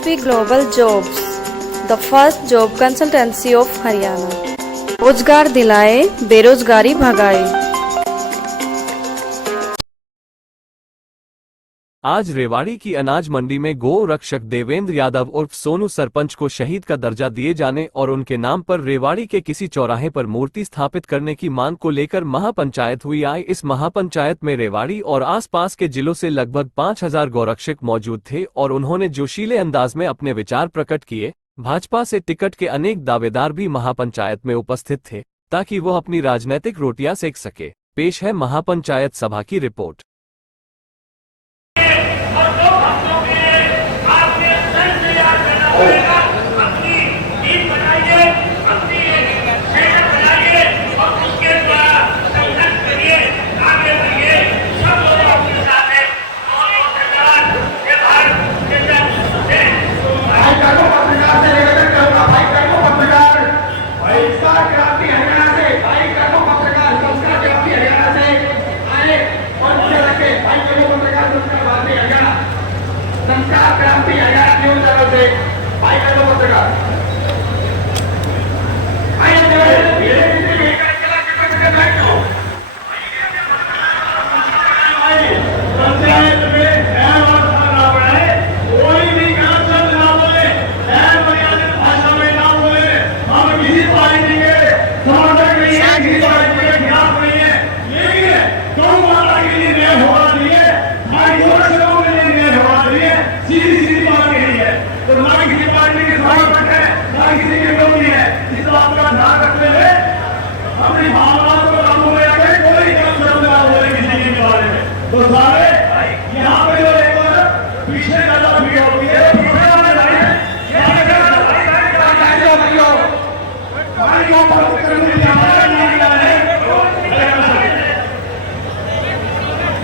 SSP Global Jobs, the first job consultancy of Haryana. रोजगार दिलाए, बेरोजगारी भगाए। आज रेवाड़ी की अनाज मंडी में गौ रक्षक देवेंद्र यादव उर्फ सोनू सरपंच को शहीद का दर्जा दिए जाने और उनके नाम पर रेवाड़ी के किसी चौराहे पर मूर्ति स्थापित करने की मांग को लेकर महापंचायत हुई। इस महापंचायत में रेवाड़ी और आसपास के जिलों से लगभग 5000 गौरक्षक मौजूद थे और उन्होंने जोशीले अंदाज में अपने विचार प्रकट किए। भाजपा से टिकट के अनेक दावेदार भी महापंचायत में उपस्थित थे ताकि वो अपनी राजनीतिक रोटियां सेक सके। पेश है महापंचायत सभा की रिपोर्ट।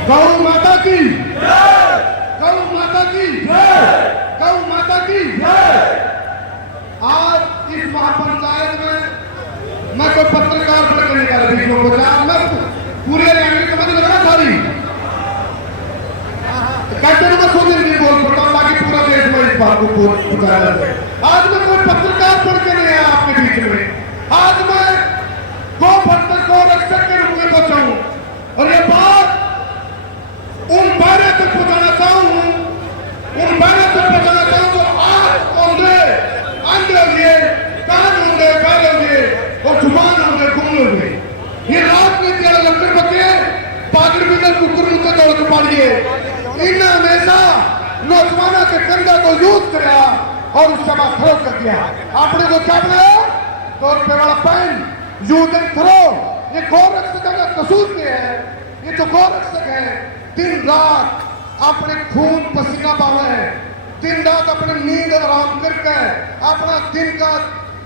गौ माता की गौ माता की गौ माता की। आज इस महापंचायत में मैं कोई पत्रकार करने का बीच में मैं पूरे लैंग्वेज समझ लगा सारी कहते मैं खुद नहीं बोल सकता हूँ ताकि पूरा देश में इस बात को पहुंचाया जाए। आज मैं कोई पत्रकार पढ़ के नहीं आया आपके बीच में। आज मैं गौ भक्त को रक्षक के रूप में पहुंचाऊं और ये बात उन बारे तक पहुंचाना चाहूं, उन बारे तक पहुंचाना चाहूं जो आंख होंगे अंधे होंगे, कान होंगे काले होंगे और जुबान होंगे गुम होंगे। ये राजनीति वाले लंबे बच्चे पागल बिगल कुकुर मुझसे दौड़ के पालिए। इन हमेशा नौजवानों के कंधे को यूज कराया और उसके बाद थ्रो कर दिया। आपने जो क्या बनाया 100 रुपए वाला पेन यूज एंड थ्रो। ये गौरक्षक का कसूर क्या है? ये जो गौरक्षक है दिन रात अपने खून पसीना बहावे है, दिन रात अपने नींद आराम करके अपना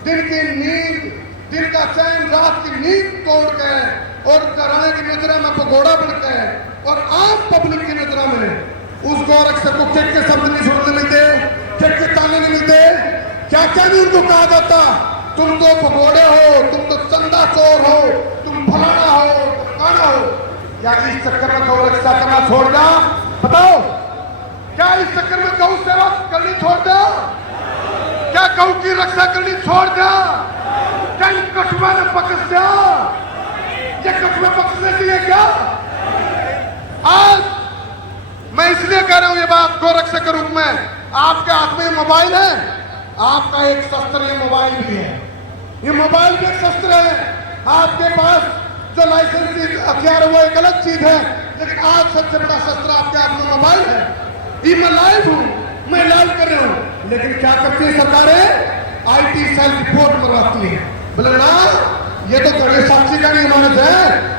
दिन की नींद, दिन का चैन, रात की नींद तोड़ के और कराने की नजर में पकौड़ा बनते हैं और आम पब्लिक की नजर में उस गौरक्षक को किट के शब्द नहीं सुनने मिलते, किट के ताने नहीं मिलते। क्या क्या नहीं उनको कहा जाता? तुम तो पकौड़े हो, तुम तो चंदा चोर हो, तुम फलाना हो, तुम काना हो। या इस चक्कर में गौ रक्षा करना छोड़ दो? बताओ, क्या इस चक्कर में गौ सेवा करनी छोड़ दो? क्या गौ की रक्षा करनी छोड़ दो? क्या इन कछुआ ने पकड़ दिया? ये कछुआ पकड़ने चाहिए क्या? आज मैं इसलिए कह रहा हूं ये बात गौ रक्षा के रूप में। आपके हाथ में मोबाइल है, आपका एक शस्त्र ये मोबाइल भी है। ये मोबाइल भी एक शस्त्र है। आपके पास जो लाइसेंस हथियार वो एक अलग चीज है, लेकिन आज सबसे बड़ा शस्त्र आपके हाथ में मोबाइल है। ये मैं लाइव हूं, मैं लाइव कर रहा हूं, लेकिन क्या करती है सरकारें? IT सेल रिपोर्ट मरवाती है। बोले ना ये तो बड़े साक्षी का नहीं मानस है,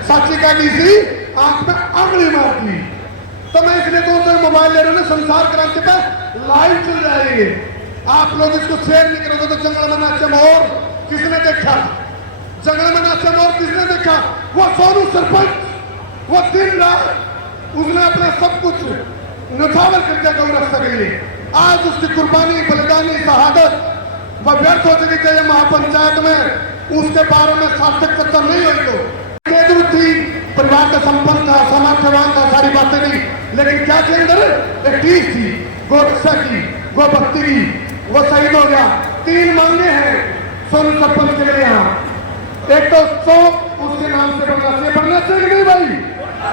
साक्षी का डीसी आंख में आंगली मारती। तो मैं इसलिए कहूँ तो मोबाइल ले रहे हैं, संसार क्रांति पर लाइव चल जाएगी। आप लोग इसको शेयर नहीं करोगे तो जंगल में नाचे मोर किसने देखा? जंगल में नाचे मोर किसने देखा? वो सोनू सरपंच, वो दिन रात उसने अपना सब कुछ न्यौछावर कर दिया गौ रक्षा के लिए। आज उसकी कुर्बानी, बलिदानी, शहादत वह व्यर्थ हो चुकी चाहिए महापंचायत में। उसके बारे में सार्थक चर्चा नहीं हुई तो थी, परिवार का संपन्न था, सामर्थ्यवान था, सारी बातें थी, लेकिन क्या के अंदर एक चीज थी गौ रक्षा की। गोपत्ती की, वो शहीद हो गया। 3 मांगे हैं सोनू सरपंच के लिए यहाँ। एक तो 100 उसके नाम से बढ़ना चाहिए कि नहीं भाई?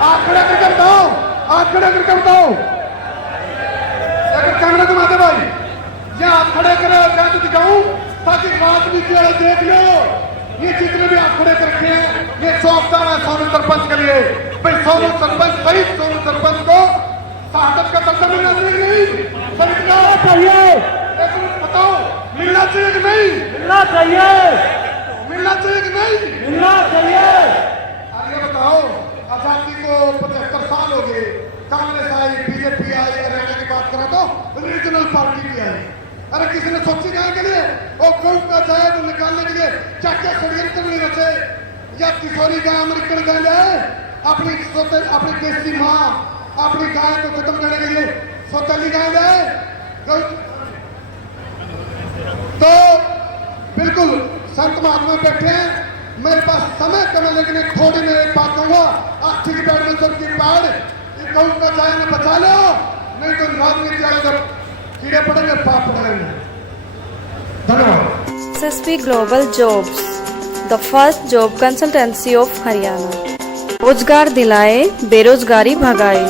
आंकड़े करके बताओ, आंकड़े करके बताओ। एक कैमरा घुमाते भाई, ये आंकड़े करे और मैं तो दिखाऊं ताकि राजनीति वाले देख लो। ये जितने भी आंकड़े करते हैं ये 100 है सोनू सरपंच के लिए। भाई सोनू सरपंच सहित सोनू सरपंच को शहादत का दर्जा मिलना चाहिए नहीं? चाहिए, बताओ मिलना चाहिए कि नहीं? मिलना चाहिए, मिलना चाहिए कि नहीं? मिलना चाहिए। आगे बताओ, आजादी को 75 साल हो गए, कांग्रेस आई, बीजेपी आई, हरियाणा की बात करा तो रीजनल पार्टी भी आई। अरे किसी ने सोची गाय के लिए और गौ का जाए तो निकालने के लिए क्या क्या षड्यंत्र नहीं रचे? या किशोरी गाय अमेरिकन गाय जाए अपनी देसी माँ अपनी गाय को खत्म करने के लिए सौतेली गाय जाए तो बिल्कुल संत महात्मा बैठे हैं। मेरे पास समय कम है लेकिन एक थोड़ी में एक बात कहूंगा, आखिर की बैडमिंटन की पैड ये गौ का जाए ना बचा लो, नहीं तो राजनीति वाले जब कीड़े पड़ेंगे पाप पड़ेंगे। धन्यवाद। SSP Global Jobs, the first job consultancy of Haryana. रोजगार दिलाए, बेरोजगारी भगाए।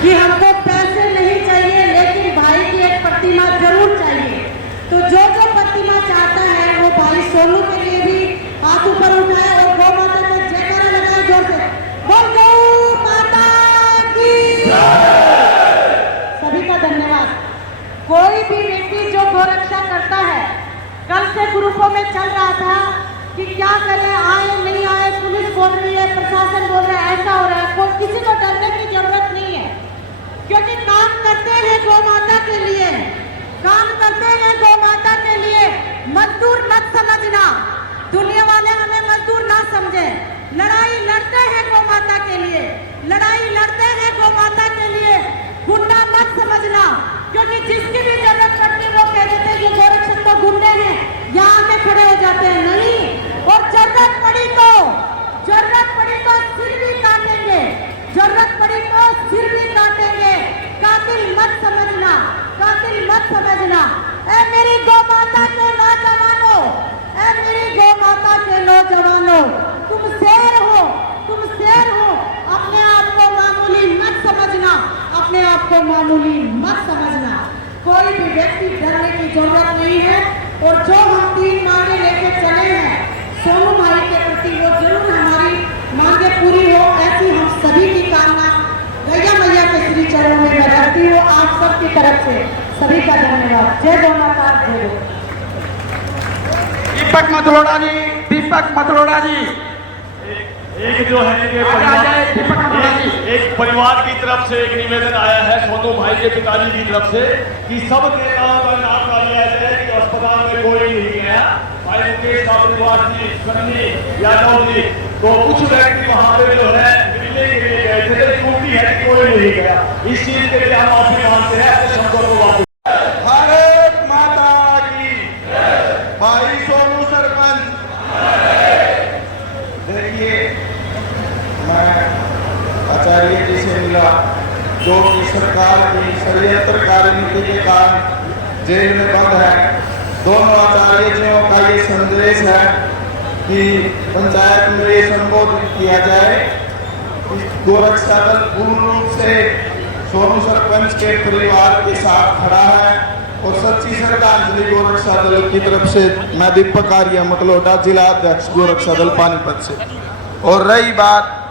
कि हमको पैसे नहीं चाहिए लेकिन भाई की एक प्रतिमा जरूर चाहिए। तो जो प्रतिमा चाहता है वो भाई सोनू के लिए भी हाथ ऊपर उठाए और गौ माता को जयकारा लगाए जोर से, बोल गौ माता की। सभी का धन्यवाद। कोई भी व्यक्ति जो गौरक्षा करता है, कल से ग्रुपों में चल रहा था कि क्या करें, आए नहीं आए, पुलिस बोल रही है, प्रशासन बोल रहा है, ऐसा हो रहा है। कोई किसी को डरने की जरूरत नहीं है क्योंकि काम करते हैं गौ माता के लिए, काम करते हैं गौ माता के लिए। मजदूर मत समझना, दुनिया वाले हमें मजदूर ना समझे। लड़ाई लड़ते हैं गौ माता के लिए, लड़ाई लड़ते हैं गौ माता के लिए। गुंडा मत समझना क्योंकि जिसकी भी जरूरत पड़ती है वो कह देते हैं कि गोरक्षक तो गुंडे हैं, यहाँ आके खड़े हो जाते हैं। नहीं, और जरूरत पड़ी तो सिर भी काटेंगे, जरूरत पड़ी तो सिर भी काटेंगे। कातिल मत समझना, कातिल मत समझना। ऐ मेरी गौ माता के नौजवानों, ऐ मेरी गौ माता के नौजवानों, तुम शेर हो, तुम शेर हो। अपने आप को मामूली मत समझना, अपने आप को मामूली मत समझना। कोई भी व्यक्ति डरने की जरूरत नहीं है। और जो हम 3 मांगे लेके चले हैं सोनू भाई के प्रति, वो जरूर हमारी मांगे पूरी हो, ऐसी हम सभी की कामना गैया मैया के श्री चरणों में मैं रखती हूँ। आप सबकी तरफ से सभी का धन्यवाद। जय गौ माता, जय गौ। दीपक मतलोड़ा जी, दीपक मतलोड़ा जी। एक जो है कि एक परिवार की तरफ से एक निवेदन आया है सोनू भाई के पिताजी की तरफ से कि सब नेताओं का नाम डाल दिया जाए कि अस्पताल में कोई नहीं गया। भाई मुकेश अग्रवाल जी, सन्नी यादव जी, तो कुछ व्यक्ति वहां पे जो है मिलने के लिए गए थे, छुट्टी है कि कोई नहीं गया। इस चीज के लिए हम माफी मांगते हैं अपने शब्दों को वापस। भारत माता की, भाई सोनू सरपंच। देखिए मैं आचार्य जी से मिला जो कि सरकार की षड्यंत्रकारी नीति के कारण जेल में बंद है। दोनों आचार्यों का ये संदेश है कि पंचायत में ये संबोधित किया जाए कि गोरक्षा दल पूर्ण रूप से सोनू सरपंच के परिवार के साथ खड़ा है और सच्ची श्रद्धांजलि गोरक्षा दल की तरफ से। मैं दीपक आर्य मतलोटा, जिला अध्यक्ष गोरक्षा दल पानीपत से। और रही बात,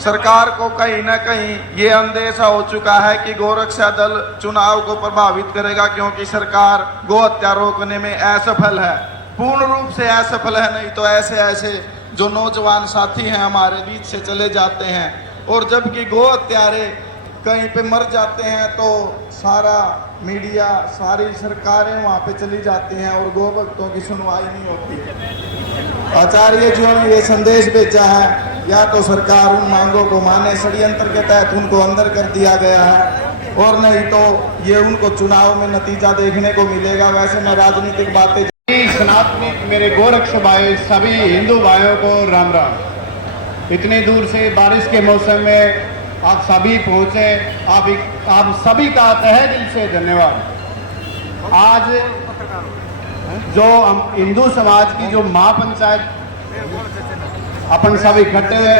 सरकार को कहीं ना कहीं ये अंदेशा हो चुका है कि गोरक्षा दल चुनाव को प्रभावित करेगा क्योंकि सरकार गौ हत्या रोकने में असफल है, पूर्ण रूप से असफल है। नहीं तो ऐसे ऐसे जो नौजवान साथी हैं हमारे बीच से चले जाते हैं और जबकि गौ हत्यारे कहीं पे मर जाते हैं तो सारा मीडिया, सारी सरकारें वहाँ पे चली जाती हैं और गौ भक्तों की सुनवाई नहीं होती। आचार्य जी ने ये संदेश भेजा है, या तो सरकार उन मांगों को माने, षड्यंत्र के तहत उनको अंदर कर दिया गया है, और नहीं तो ये उनको चुनाव में नतीजा देखने को मिलेगा। वैसे मैं राजनीतिक बातें सनातनी मेरे गोरक्ष भाई, सभी हिंदू भाइयों को राम राम। इतनी दूर से बारिश के मौसम में आप सभी पहुंचे, आप आप सभी का तहे दिल से धन्यवाद। आज जो हम हिंदू समाज की जो महापंचायत अपन सब इकट्ठे हुए,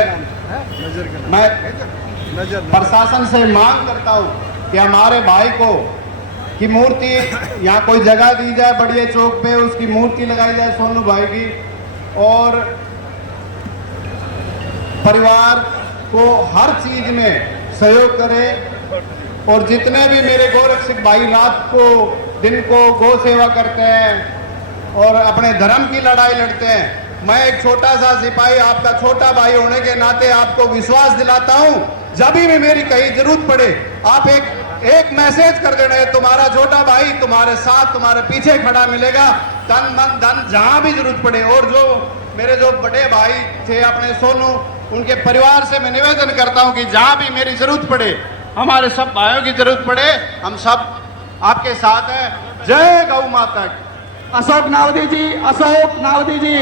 मैं प्रशासन से मांग करता हूं कि हमारे भाई को की मूर्ति यहाँ कोई जगह दी जाए, बढ़िया चौक पे उसकी मूर्ति लगाई जाए सोनू भाई की, और परिवार को हर चीज में सहयोग करे। और जितने भी मेरे गोरक्षक भाई रात को दिन को गौ सेवा करते हैं और अपने धर्म की लड़ाई लड़ते हैं, मैं एक छोटा सा सिपाही आपका छोटा भाई होने के नाते आपको विश्वास दिलाता हूं, जब भी मेरी कहीं जरूरत पड़े आप एक मैसेज कर देना है, तुम्हारा छोटा भाई तुम्हारे साथ तुम्हारे पीछे खड़ा मिलेगा, तन मन धन जहां भी जरूरत पड़े। और जो मेरे जो बड़े भाई थे अपने सोनू, उनके परिवार से मैं निवेदन करता हूं कि जहां भी मेरी जरूरत पड़े, हमारे सब भाइयों की जरूरत पड़े, हम सब आपके साथ हैं। जय गौ माता की। अशोक नावदी जी, अशोक नावदी जी।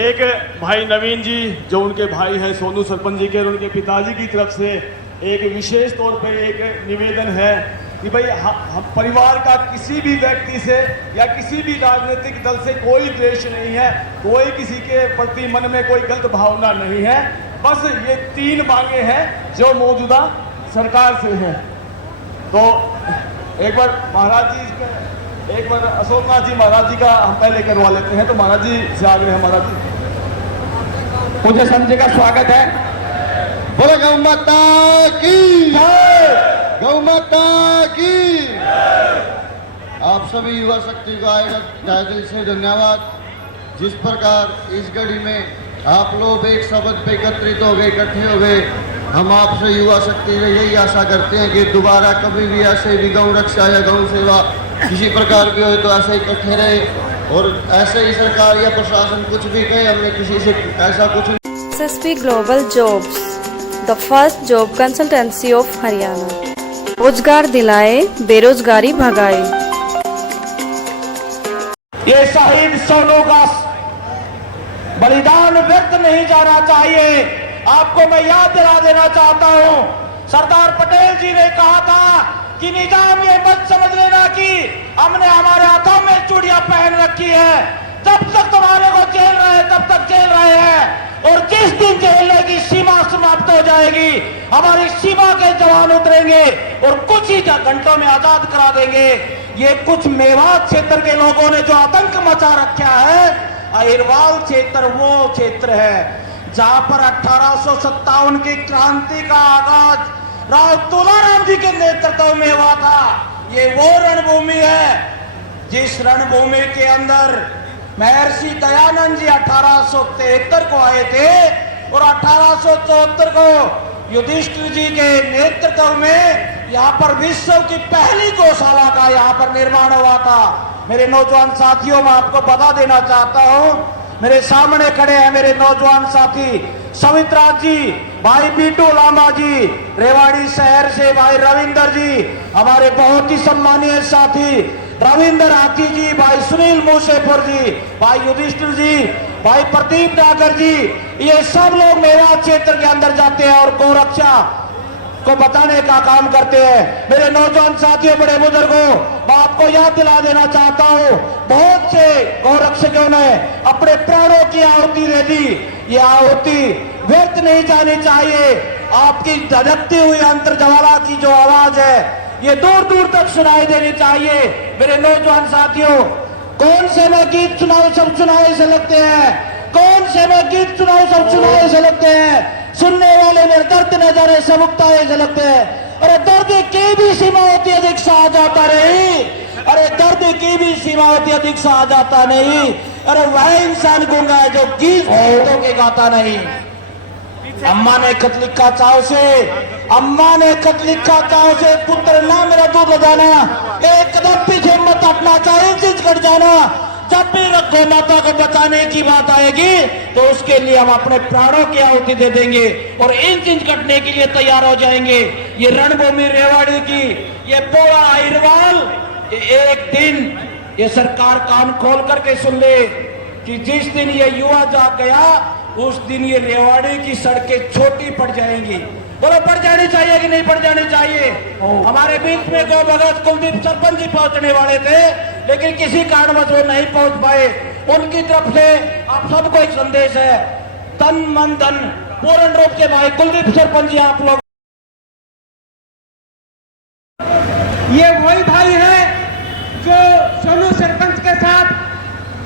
एक भाई नवीन जी जो उनके भाई हैं सोनू सरपंच जी के, और उनके पिताजी की तरफ से एक विशेष तौर पे एक निवेदन है कि भाई हम परिवार का किसी भी व्यक्ति से या किसी भी राजनीतिक दल से कोई द्वेष नहीं है, कोई किसी के प्रति मन में कोई गलत भावना नहीं है, बस ये 3 मांगे हैं जो मौजूदा सरकार से हैं। तो एक बार महाराज जी, एक बार अशोकनाथ जी महाराज जी का हम पहले करवा लेते हैं। तो महाराज जी से आग्रह है, महाराज जी मुझे संजय का स्वागत है। बोले गौ माता की जय, गौ माता की। आप सभी युवा शक्ति को आएगा तहे दिल से धन्यवाद। जिस प्रकार इस घड़ी में आप लोग एक शब्द पे एकत्रित हो गए, इकट्ठे हो गए, हम आपसे युवा शक्ति से यही आशा करते हैं कि दोबारा कभी भी ऐसे भी गौ रक्षा या गौ सेवा किसी प्रकार की हो तो ऐसे इकट्ठे रहे, और ऐसे ही सरकार या प्रशासन कुछ भी कहे, हमने किसी से ऐसा कुछ। SSP Global Jobs, the first job consultancy of Haryana. रोजगार दिलाए, बेरोजगारी भगाए। ये शहीद सोनू का बलिदान व्यर्थ नहीं जाना चाहिए। आपको मैं याद दिला देना चाहता हूं, सरदार पटेल जी ने कहा था कि निजाम ये मत समझ लेना कि हमने हमारे हाथों में चूड़ियां पहन रखी है, जब तक तुम्हारे को जेल रहे तब तक जेल रहे हैं, और जिस दिन जेलने की सीमा समाप्त हो जाएगी, हमारी सीमा के जवान उतरेंगे और कुछ ही घंटों में आजाद करा देंगे। ये कुछ मेवात क्षेत्र के लोगों ने जो आतंक मचा रखा है, अहिरवाल क्षेत्र वो क्षेत्र है जहां पर 1857 की क्रांति का आगाज राव तुलाराम जी के नेतृत्व में हुआ था। ये वो रणभूमि है जिस रणभूमि के अंदर महर्षि दयानंद जी 1873 को आए थे, और 1874 को युधिष्ठिर जी के नेतृत्व में यहाँ पर विश्व की पहली गौशाला का यहाँ पर निर्माण हुआ था। मेरे नौजवान साथियों, मैं आपको बता देना चाहता हूँ, मेरे सामने खड़े हैं मेरे नौजवान साथी सवित्राज जी, भाई बीटू लांबा जी, रेवाड़ी शहर से भाई रविंदर जी, हमारे बहुत ही सम्मानीय साथी रविंदर हाथी जी, भाई सुनील मूसेपुर जी, भाई युधिष्ठिर जी, भाई प्रदीप नागर जी, ये सब लोग मेवात क्षेत्र के अंदर जाते हैं और गौरक्षा को बताने का काम करते हैं। मेरे नौजवान साथियों, बड़े बुजुर्गों, मैं आपको याद दिला देना चाहता हूँ, बहुत से गौरक्षकों ने अपने प्राणों की आहुति दे दी। ये आहुति व्यर्थ नहीं जानी चाहिए। आपकी धड़कती हुई अंतर्ज्वाला की जो आवाज है, ये दूर दूर तक सुनाई देनी चाहिए। मेरे नौजवान साथियों, कौन से में गीत सुनाओ सब सुनाए से लगते हैं, कौन से में गीत सुनाओ सब सुनाए से लगते हैं, सुनने वाले में दर्द नजारे सब उगताए से लगते हैं। अरे दर्द की भी सीमा होती अधिक सा आ जाता नहीं, अरे दर्द की भी सीमा होती अधिक सा आ जाता नहीं। अरे वह इंसान गूंगा है जो गीतों के गाता नहीं। अम्मा ने खत लिखा चाव से, अम्मा ने खत लिखा चाव से, पुत्र ना मेरा दूध लगाना, एक कदम पीछे मत हटना, चाहे चीज कट जाना। जब भी गौ माता को बचाने की बात आएगी तो उसके लिए हम अपने प्राणों की आहुति दे देंगे और इन चीज कटने के लिए तैयार हो जाएंगे। ये रणभूमि रेवाड़ी की, ये पूरा अहिरवाल, एक दिन ये सरकार कान खोल करके सुन ले कि जिस दिन ये युवा जाग गया उस दिन ये रेवाड़ी की सड़कें छोटी पड़ जाएंगी बोलो पड़ जानी चाहिए कि नहीं पड़ जानी चाहिए। हमारे बीच में गौ भगत कुलदीप सरपंच जी पहुंचने वाले थे, लेकिन किसी कारणवश वो नहीं पहुंच पाए। उनकी तरफ से आप सबको एक संदेश है, तन मन धन पूर्ण रूप से भाई कुलदीप सरपंच जी आप लोग, ये वही भाई है जो सोनू सरपंच के साथ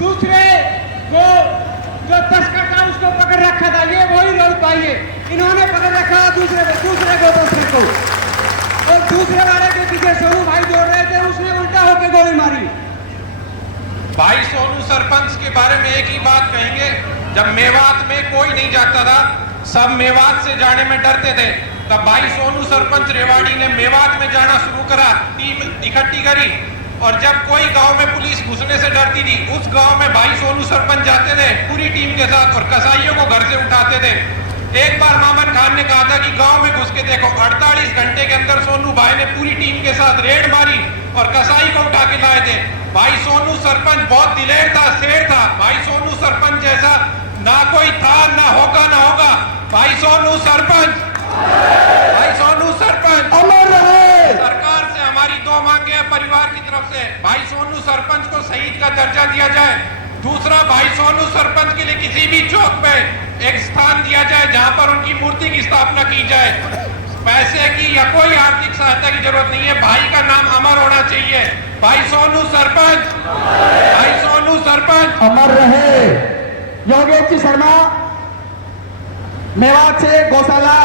दूसरे को जो तस्कर था उसको पकड़ रखा था। ये वही लोग भाई है, इन्होंने पकड़ रखा दूसरे को और दूसरे वाले के पीछे सोनू भाई दौड़ रहे थे, उसने उल्टा होकर गोली मारी। भाई सोनू सरपंच के बारे में एक ही बात कहेंगे, जब मेवात में कोई नहीं जाता था, सब मेवात से जाने में डरते थे, तब भाई सोनू सरपंच रेवाड़ी ने मेवात में जाना शुरू करा, टीम इकट्ठी करी और जब कोई गांव में पुलिस घुसने से डरती थी, उस गांव में भाई सोनू सरपंच जाते थे पूरी टीम के साथ और कसाईयों को घर से उठाते थे। एक बार मामन खान ने कहा था कि गांव में घुस के देखो, 48 घंटे के अंदर सोनू भाई ने पूरी टीम के साथ रेड मारी और कसाई को उठा के लाए थे। भाई सोनू सरपंच बहुत दिलेर था, शेर था। भाई सोनू सरपंच जैसा ना कोई था, ना होगा। भाई सोनू सरपंच अमर रहे। सरकार से हमारी 2 मांगे हैं परिवार की तरफ से। भाई सोनू सरपंच को शहीद का दर्जा दिया जाए। दूसरा, भाई सोनू सरपंच के लिए किसी भी चौक पे एक स्थान दिया जाए जहां पर उनकी मूर्ति की स्थापना की जाए। पैसे की या कोई आर्थिक सहायता की जरूरत नहीं है, भाई का नाम अमर होना चाहिए। भाई सोनू सरपंच अमर रहे। योगेश जी शर्मा मेवात से गौशाला